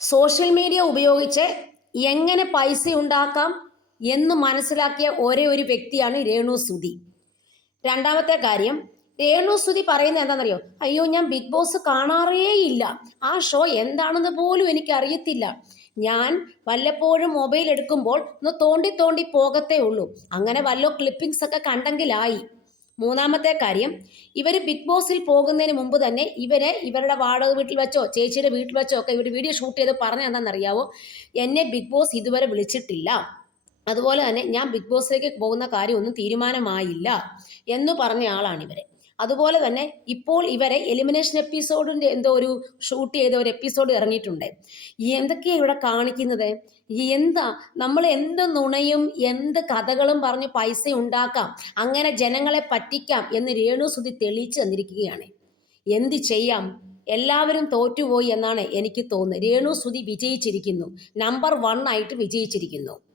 Social media ഉപയോഗിച്ച് എങ്ങനെ പൈസ ഉണ്ടാക്കാം എന്ന് മനസ്സിലാക്കിയ ഒരേ ഒരു വ്യക്തിയാണ് രേണു സുധി. രണ്ടാമത്തെ കാര്യം രേണു സുധി പറയുന്നത് എന്താണെന്നറിയോ? അയ്യോ ഞാൻ ബിഗ് ബോസ് കാണാറേ ഇല്ല ആ ഷോ എന്താണെന്ന് പോലും എനിക്ക് അറിയത്തില്ല ഞാൻ വല്ലപ്പോഴും മൊബൈൽ എടുക്കുമ്പോൾ ഒന്ന് തോണ്ടി തോണ്ടി പോകത്തേ ഉള്ളൂ. അങ്ങനെ വല്ലോ ക്ലിപ്പിംഗ്സ് ഒക്കെ കണ്ടെങ്കിലായി. മൂന്നാമത്തെ കാര്യം ഇവർ ബിഗ് ബോസിൽ പോകുന്നതിന് മുമ്പ് തന്നെ ഇവരെ ഇവരുടെ വാടക വീട്ടിൽ വെച്ചോ ചേച്ചിയുടെ വീട്ടിൽ വെച്ചോ ഒക്കെ ഇവർ വീഡിയോ ഷൂട്ട് ചെയ്ത് പറഞ്ഞ എന്താണെന്നറിയാവോ എന്നെ ബിഗ് ബോസ് ഇതുവരെ വിളിച്ചിട്ടില്ല. അതുപോലെ തന്നെ ഞാൻ ബിഗ് ബോസിലേക്ക് പോകുന്ന കാര്യമൊന്നും തീരുമാനമായില്ല എന്ന് പറഞ്ഞ ആളാണ് ഇവരെ അതുപോലെ തന്നെ ഇപ്പോൾ ഇവരെ എലിമിനേഷൻ എപ്പിസോഡിന്റെ എന്തോ ഒരു ഷൂട്ട് ചെയ്ത ഒരു എപ്പിസോഡ് ഇറങ്ങിയിട്ടുണ്ട്. എന്തൊക്കെയാണ് ഇവിടെ കാണിക്കുന്നത്? എന്താ നമ്മൾ എന്ത് നുണയും എന്ത് കഥകളും പറഞ്ഞ് പൈസ ഉണ്ടാക്കാം അങ്ങനെ ജനങ്ങളെ പറ്റിക്കാം എന്ന് രേണുസുതി തെളിയിച്ചു തന്നിരിക്കുകയാണ്. എന്ത് ചെയ്യാം? എല്ലാവരും തോറ്റുപോയി എന്നാണ് എനിക്ക് തോന്നുന്നത്. രേണു സുതി വിജയിച്ചിരിക്കുന്നു. നമ്പർ വൺ ആയിട്ട് വിജയിച്ചിരിക്കുന്നു.